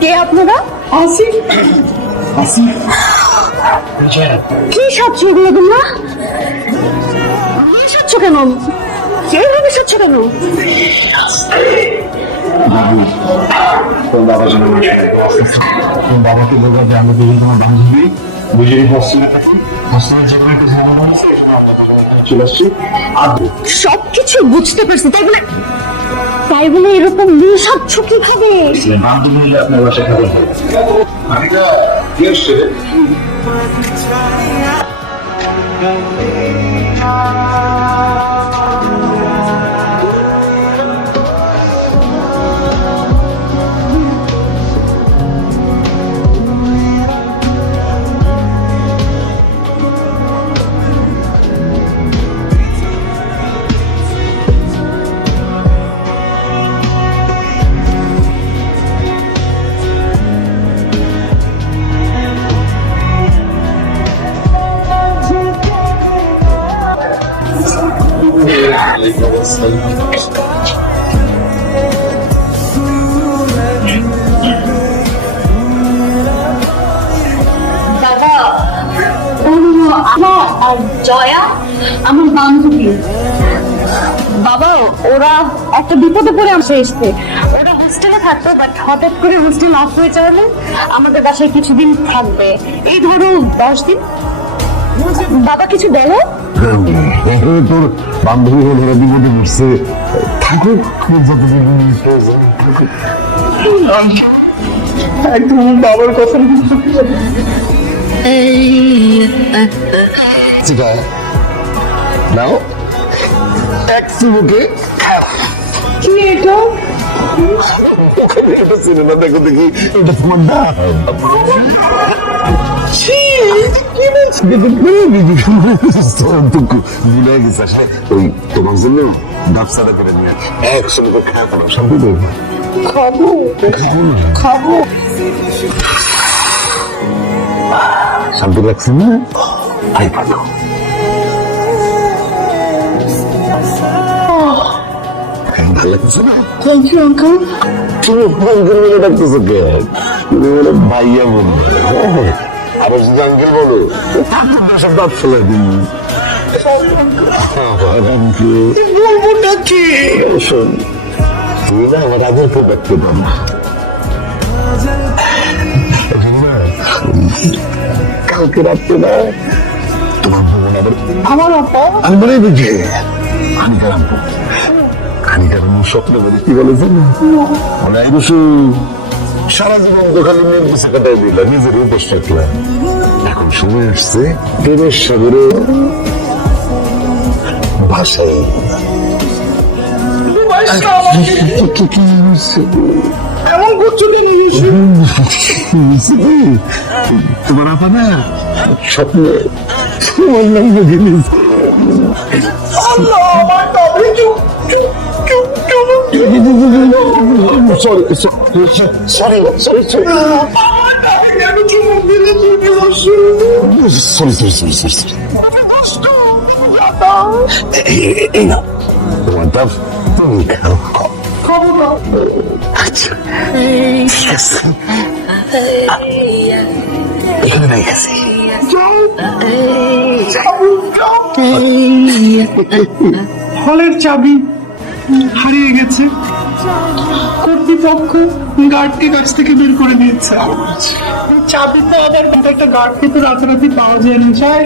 কে আপনারা? আসি আসি কি সাচ্ছ এগুলো তোমরা? সাচ্ছ কেন? এইভাবে সাচ্ছ কেন? তোর বাবার জন্য তোর বাবাকে বলবো যে আমি দুজন তোমার বান্ধবী বুঝে হস্টেলে থাকি হস্টেলের যেখানে একটা ঝামেলা হয়েছে এখানে আমরা চলে আসছি আর সবকিছু বুঝতে পারছি, তাই বলে এরকম সাচ্ছ কিভাবে? বান্ধবী মিলে আপনার বাসায় খাবার আমি তো কি আসছে দাদা, আমার আর জয়া আমার বান্ধবী। বাবা, ওরা একটা বিপদে পড়ে আসে এসছে। ওরা হোস্টেলে থাকতো, বাট হঠাৎ করে হোস্টেল অফ হয়ে যাওয়ালে আমাদের বাসায় কিছুদিন থাকবে, এই ধরো 10 দিন। বাবা কিছু বলো। তোর বান্ধবী হল ওরা বিপদে পড়ছে থাকুক একদম বাবার কথা নাও এক চুমুকে কি এটা? ওখানে একটা সিনেমা দেখো দেখি এটা তোমার না ভুলে গেছে ওই তোমার জন্য ডাবসাটা করে নিয়ে একসঙ্গে খাওয়া করা শান্তি দেবো খাবো খাবো। শান্তি লাগছে না তাই পারো ভালো লাগছে না থ্যাংক ইউ আঙ্কেল। তুমি ফোন করে ডাকতেছো কে তুমি বলে ভাইয়া বলবে আবার যদি আঙ্কেল বলো সব দাঁত ফেলে দিন বলবোটা কি শোন তুই না আমার আগে কেউ দেখতে পাবো কালকে রাত্রে না তোমার ভবন আবার আমার আপা আমি বলে বুঝে হানিকার আনবো হানিকার স্বপ্নে বলি কি বলেছেন মনে হয় বসু সারা জীবন তো খালি মেয়ের পিছিয়ে কাটাই দিলাম নিজের উপোস থাকলাম এখন সময় আসছে প্রেমের সাগরে ভাষায় এমন করছো তোমার আপা না স্বপ্নে তোমার নাম জিনিস সরি সরি সরি এই না তোমার ডাব তুমি খাও খাবো না। আচ্ছা ঠিক আছে এখানে নাই গেছে হলের চাবি হারিয়ে গেছে, কর্তৃপক্ষ গার্ডকে কাছ থেকে বের করে দিয়েছে। চাবি তো আবার একটা গার্ডকে তো রাতারাতি পাওয়া যায় না, চাই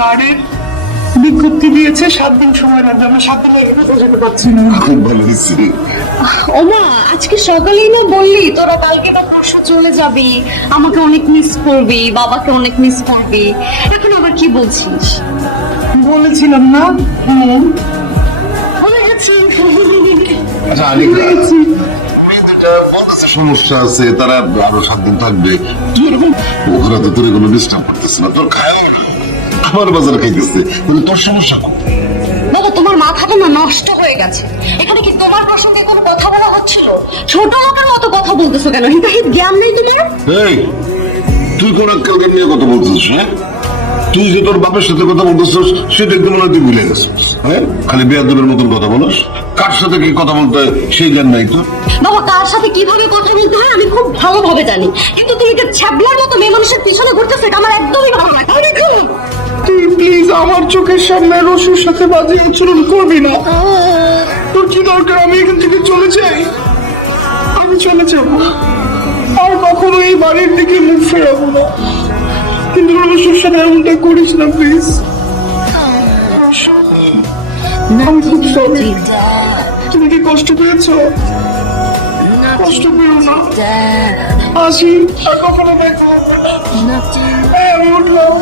গার্ডের বিজ্ঞপ্তি দিয়েছে 7 দিন সময় লাগবে। আমরা 7 দিন আগে যেতে পারছি না। খুব ভালো হয়েছে ওমা, আজকে সকালেই না বললি তোরা কালকে না পরশু চলে যাবি, আমাকে অনেক মিস করবি, বাবাকে অনেক মিস করবি, এখন আবার কি বলছিস? বলেছিলাম না ভুলে গেছি। আচ্ছা সমস্যা আছে তারা আরো 7 দিন থাকবে ওখানে তো তোর কোনো ডিস্টার্ব করতেছে না তোর খায় আমার বাজারে খাইতেছে কিন্তু তোর সমস্যা কম বাবা, তোমার মাথাটা না নষ্ট হয়ে গেছে। এখানে কি তোমার প্রসঙ্গে কোনো কথা বলা হচ্ছিল? ছোট লোকের মতো কথা বলতেছো কেন? হিতাহিত জ্ঞান নেই তোমার? এই তুই কোন আক্কেল নিয়ে কথা বলছিস হ্যাঁ তুই যে তোর বাপের সাথে কথা বলতেছিস সেটা একদম মনে হয় তুই ভুলে গেছিস। হ্যাঁ, খালি বেয়াদবের মতন কথা বলস। কার সাথে কি কথা বলতে হয় সেই জ্ঞান নাই তোর। বাবা কার সাথে কিভাবে কথা বলতে হয় আমি খুব ভালোভাবে জানি, কিন্তু তুই এটা ছ্যাবলার মতো মেয়ে মানুষের পিছনে ঘুরতেছে আমার একদমই ভালো লাগে না। তুই প্লিজ আমার চোখের সামনে রসুর সাথে বাজে উচ্চারণ করবি না। তোর কি দরকার আমি এখান থেকে চলে যাই? আমি চলে যাব, আর কখনো এই বাড়ির দিকে মুখ ফেরাবো না, কিন্তু রসুর সাথে এমনটা করিস না প্লিজ। আমি খুব সরি। তুমি কি কষ্ট পেয়েছো? কষ্ট পেও না, আসি আর কখনো দেখা হবে না। হ্যাঁ, আমি উঠলাম।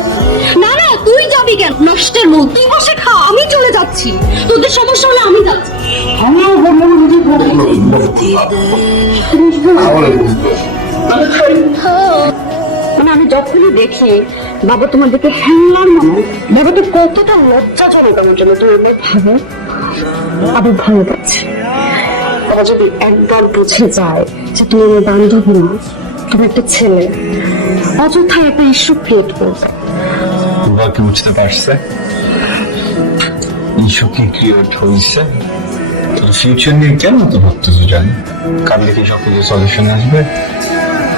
না না তুই যাবি কেন? নষ্টের মন, তুই বসে খা, আমি চলে যাচ্ছি। তোদের সমস্যা হলে আমি যাচ্ছি। আমিও বললাম যদি মানে আমি যখনই দেখি বাবা তোমার দিকে হ্যাংলার মতো, বাবা তো কতটা লজ্জাজনক আমার জন্য। তুই এবার ভাবে আবার ভালো পাচ্ছে। বাবা যদি একবার বুঝে যায় যে তুমি আমার বান্ধবী না, তুমি একটা ছেলে, অযথায় একটা ইস্যু ক্রিয়েট করবে। বাবা কি বুঝতে পারছে ইস্যু কি ক্রিয়েট হয়েছে? তোর ফিউচার নিয়ে কেন তো ভাবতেছো জানি? কালকে কি সব কিছু সলিউশন আসবে?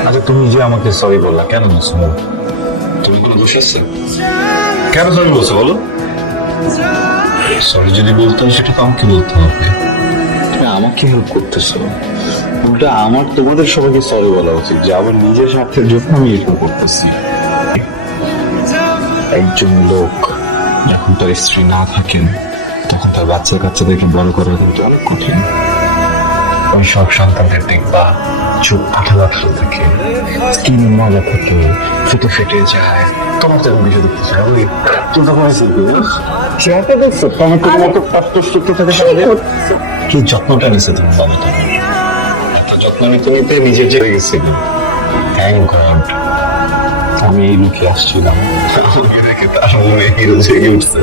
আচ্ছা তুমি যে আমাকে সরি বললা, কেন বলছো বলো? তুমি কোনো দোষ আছে? কেন সরি বলছো বলো? সরি যদি বলতে হয় সেটা তো আমাকে বলতে হবে। তুমি আমাকে হেল্প করতেছো, উল্টা আমার তোমাদের সবাইকে সরি বলা উচিত যে আমার নিজের স্বার্থের জন্য আমি এটা করতেছি। একজন লোক যখন তার স্ত্রী না থাকেন তখন তার কাচ্চাদেরকে বড় করা কিন্তু অনেক কঠিন। ওই সব সন্তানদের দেখবা চোখ আঠালো আঠালো থাকে, স্কিন মজা থাকে, ফেটে ফেটে যায়। তোমার তো বিষয় দেখতে চাই আমি চিন্তা করেছি চেহারাটা দেখছো টমেটোর মতো পাত্রস্থ থেকে কি যত্নটা নিছে তুমি বাবা? তোমার এত যত্ন নিতে নিতে নিজের যে গেছিল। থ্যাংক গড আমি এই লুকে আসছিলাম, আমাকে দেখে তার মনে হিরো জেগে উঠছে।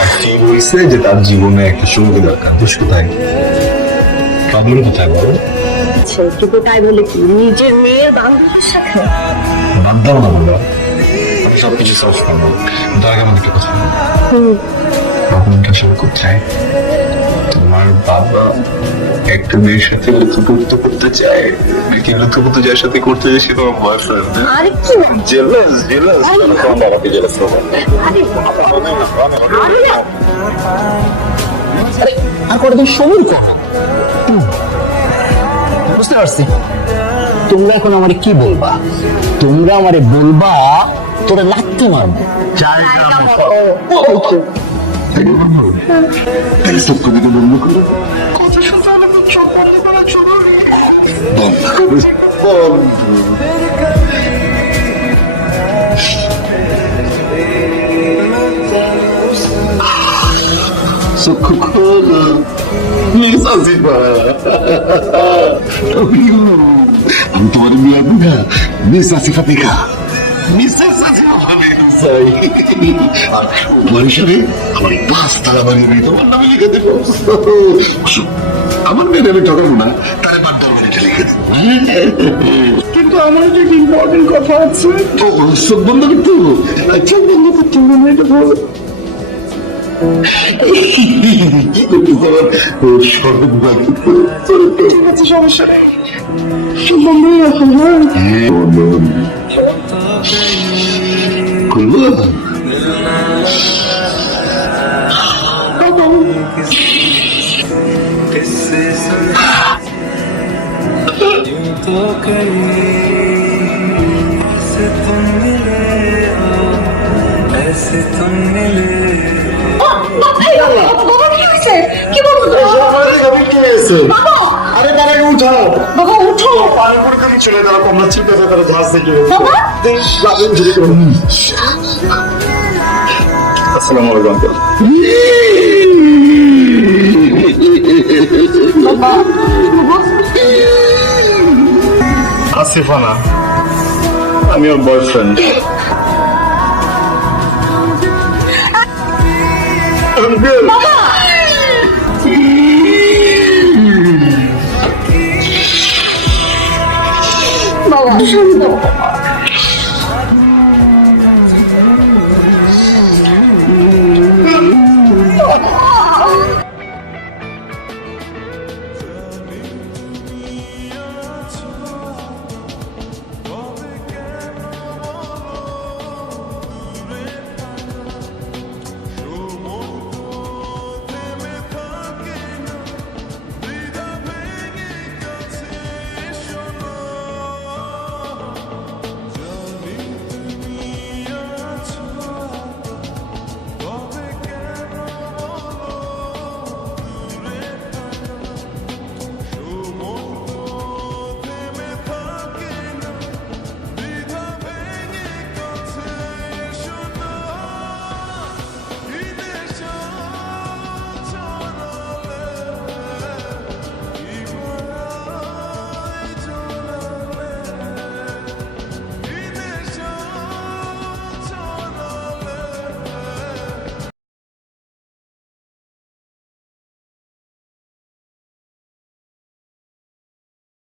আর ফিল হয়েছে যে তার জীবনে একটা সঙ্গী দরকার। দোষ কোথায়? প্রবলেম কোথায় বলো? কিন্তু তাই বলে কি নিজের মেয়ের বান্ধবীর সাথে? বাদ দাও না বলো, সবকিছু সলভ করবো, কিন্তু আগে আমাদের একটা কথা বলো। প্রবলেমটা আসলে কোথায়? তোমার বাবা একটা মেয়ের সাথে লুতুপুতু করতে চায়, নাকি লুতুপুতু যার সাথে করতে যায় সে তোমার বয়ফ্রেন্ড? আরে কি জেলাস জেলাস তোমার বাবাকে জেলাস করবো। আর কতদিন সময় করো? বুঝতে পারছি। তোমরা এখন আমারে কি বলবা? তোমরা আমারে বলবা তোরা লাগতে মারবো। সত্য দিকে বন্ধ করে কথা শুনতে হলে তো চোখ বন্ধ করা জরুরি। চক্ষু খোল প্লিজ আসিফা। আমি তোমার বিয়ে না মিস আসিফা দেখা মিসেস আসিফা চাই। আর তোমার হিসাবে আমার 5 তালা বানিয়ে দিয়ে তোমার নামে লিখে দেবো। আমার মেয়ে আমি ঠকাবো না, তার বাদ লিখে দেবো। কিন্তু আমার যে ইম্পর্টেন্ট কথা আছে। তো চোখ বন্ধ করতে চোখ বন্ধ করতে হবে না, এটা বল। ঠিক আছে, সমস্যা নেই, চোখ বন্ধই রাখো। হ্যাঁ, খুলবো কি বলছো? আরে তারা উঠো, বাবা উঠো। পানি পড়ে তুমি চলে গেল, কমলা চিন্তা করে ধাস থেকে। বাবা আসসালামু আলাইকুম। আসিফা না, আমি ওর বয়ফ্রেন্ড। বাবা